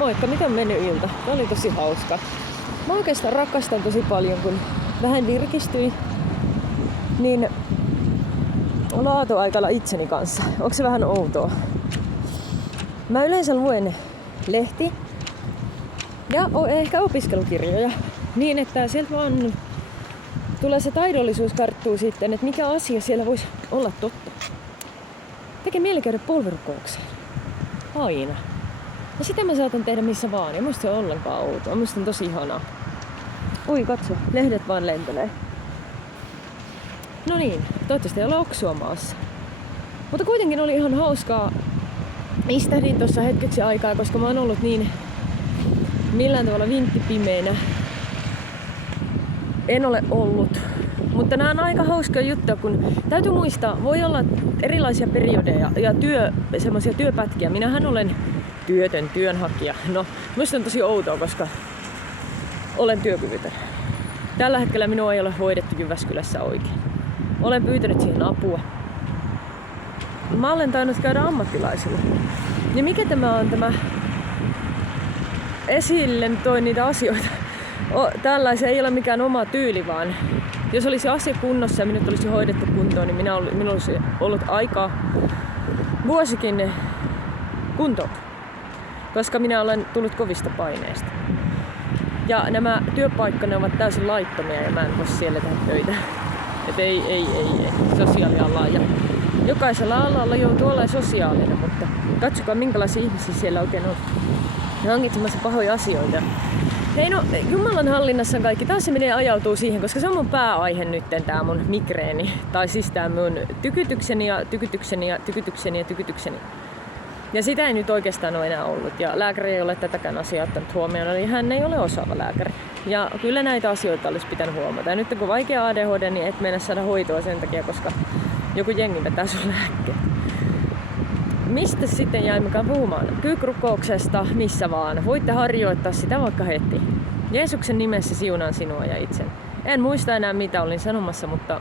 Moikka, miten on mennyt ilta? Tämä oli tosi hauska. Mä oikeastaan rakastan tosi paljon, kun vähän virkistyin, niin laatuaikalla itseni kanssa. Onko se vähän outoa? Mä yleensä luen lehti ja ehkä opiskelukirjoja niin, että sieltä vaan tulee se taidollisuus karttuu sitten, että mikä asia siellä voisi olla totta. Tekee mieli käydä polverukoukseen. Aina. Ja sitä mä saatan tehdä missä vaan. Ja musta se on ollenkaan outoa. Musta on tosi ihanaa. Ui, katso. Lehdet vaan lentelee. No niin, toivottavasti ei ole oksua maassa. Mutta kuitenkin oli ihan hauskaa. Istähdin tuossa hetkeksi aikaa, koska mä oon ollut niin millään tavalla vinttipimeinä. En ole ollut. Mutta nämä on aika hauskoja juttuja, kun täytyy muistaa, voi olla erilaisia periodeja ja semmoisia työpätkiä. Minähän olen työtön työnhakija. No, musta on tosi outoa, koska olen työkyvytön. Tällä hetkellä minua ei ole hoidettu Jyväskylässä oikein. Olen pyytänyt siihen apua. Mä olen tainnut käydä ammattilaisilla. Ja mikä tämä on tämä esille toi niitä asioita? Tällaisia ei ole mikään oma tyyli, vaan jos olisi asia kunnossa ja minut olisi hoidettu kuntoon, niin minulla olisi ollut aikaa vuosikin kuntoon. Koska minä olen tullut kovista paineista. Ja nämä työpaikkani ovat täysin laittomia ja mä en voi siellä tehdä töitä. Et ei sosiaalialaa. Ja jokaisella alalla joutuu olemaan sosiaalinen, mutta katsokaa minkälaisia ihmisiä siellä oikein on. Ne hankitsemassa pahoja asioita. Hei no, Jumalan hallinnassa on kaikki. Taas se menee ajautuu siihen, koska se on mun pääaihe nytten tää mun migreeni. Tai siis tää mun tykytykseni ja tykytykseni ja tykytykseni ja tykytykseni. Ja sitä ei nyt oikeastaan ole enää ollut. Ja lääkäri ei ole tätäkään asiaa ottanut huomioon, eli hän ei ole osaava lääkäri. Ja kyllä näitä asioita olisi pitänyt huomata. Ja nyt kun vaikea ADHD, niin et mennä saada hoitoa sen takia, koska joku jengi vetää sun lääkkeet. Mistä sitten jäimmekaan puhumaan? Kyykrukouksesta, missä vaan. Voitte harjoittaa sitä vaikka heti. Jeesuksen nimessä siunaan sinua ja itsen. En muista enää mitä olin sanomassa, mutta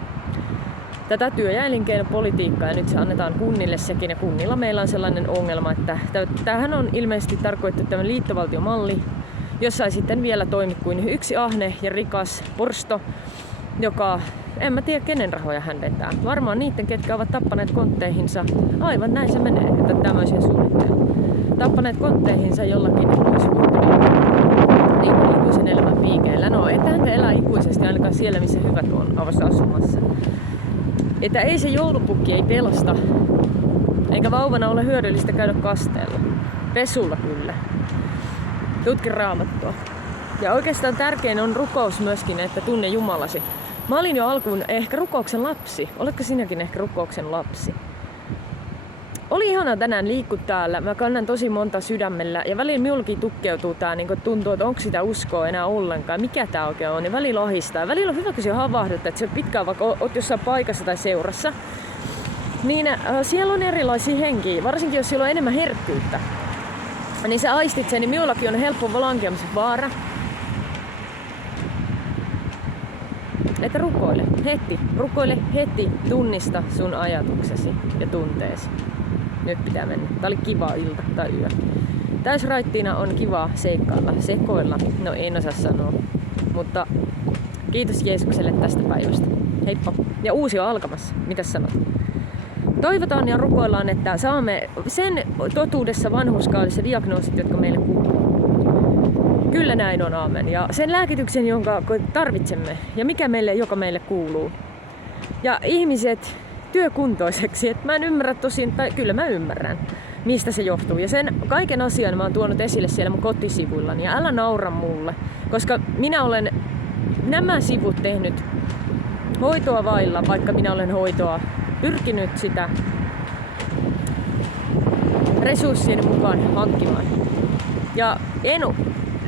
tätä työ- ja elinkeinopolitiikkaa ja nyt se annetaan kunnille sekin. Ja kunnilla meillä on sellainen ongelma, että tämähän on ilmeisesti tarkoitettu tämä liittovaltiomalli, jossa ei sitten vielä toimi kuin yksi ahne ja rikas porsto, joka en mä tiedä kenen rahoja hän vetää. Varmaan niiden, ketkä ovat tappaneet kontteihinsa. Aivan näin se menee, että tämmöisiä suunnitteilla. Tappaneet kontteihinsa jollakin ikuisen elämän piikeillä. No, ettehän te elää ikuisesti ainakaan siellä, missä hyvät on asumassa. Että ei se joulupukki ei pelasta. Eikä vauvana ole hyödyllistä käydä kasteella. Pesulla kyllä. Tutki Raamattua. Ja oikeastaan tärkein on rukous myöskin, että tunne Jumalasi. Mä olin jo alkuun ehkä rukouksen lapsi. Oletko sinäkin ehkä rukouksen lapsi? Oli ihana tänään liikkua täällä. Mä kannan tosi monta sydämellä ja välillä minullakin tukkeutuu tää, niin tuntuu, että onko sitä uskoa enää ollenkaan. Mikä tää oikein on? Ja välillä ahistaa. Välillä on hyvä, kun se havahduttaa, että se pitkään vaikka oot jossain paikassa tai seurassa. Niin siellä on erilaisia henkiä, varsinkin jos siellä on enemmän herkkyyttä. Niin sä aistit sen, niin minullakin on helppo lankeamisen vaara. Että rukoile heti, tunnista sun ajatuksesi ja tunteesi. Nyt pitää mennä. Tää oli kiva ilta tai yö. Täysraittiina on kiva sekoilla. No en osaa sanoa. Mutta kiitos Jeesukselle tästä päivästä. Heippa. Ja uusi on alkamassa. Mitäs sanot? Toivotaan ja rukoillaan, että saamme sen totuudessa vanhurskaudessa diagnoosit, jotka meille kuuluu. Kyllä näin on, aamen. Ja sen lääkityksen, jonka tarvitsemme ja mikä joka meille kuuluu. Ja ihmiset työkuntoiseksi. Et mä en ymmärrä tosin, tai kyllä mä ymmärrän, mistä se johtuu. Ja sen kaiken asian mä oon tuonut esille siellä mun kotisivuillani. Ja älä naura mulle, koska minä olen nämä sivut tehnyt hoitoa vailla, vaikka minä olen hoitoa pyrkinyt sitä resurssien mukaan hankkimaan. Ja en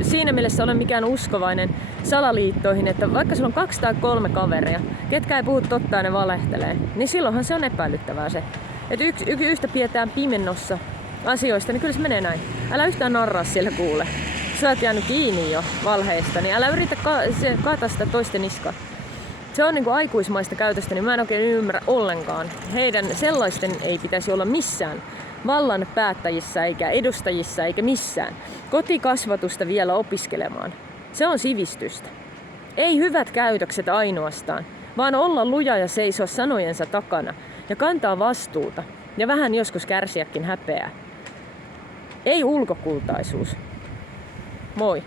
siinä mielessä ole mikään uskovainen salaliittoihin, että vaikka sulla on 2 tai 3 kaveria, ketkä ei puhu totta ja ne valehtelee, niin silloinhan se on epäilyttävää se. Että yhtä pidetään pimennossa asioista, niin kyllä se menee näin. Älä yhtään narraa siellä kuule. Sä oot jäänyt kiinni jo valheista, niin älä yritä kaataa sitä toisten niskaa. Se on niinku aikuismaista käytöstä, niin mä en oikein ymmärrä ollenkaan. Heidän sellaisten ei pitäisi olla missään vallan päättäjissä eikä edustajissa eikä missään. Kotikasvatusta vielä opiskelemaan. Se on sivistystä. Ei hyvät käytökset ainoastaan, vaan olla luja ja seisoa sanojensa takana ja kantaa vastuuta ja vähän joskus kärsiäkin häpeää. Ei ulkokultaisuus. Moi!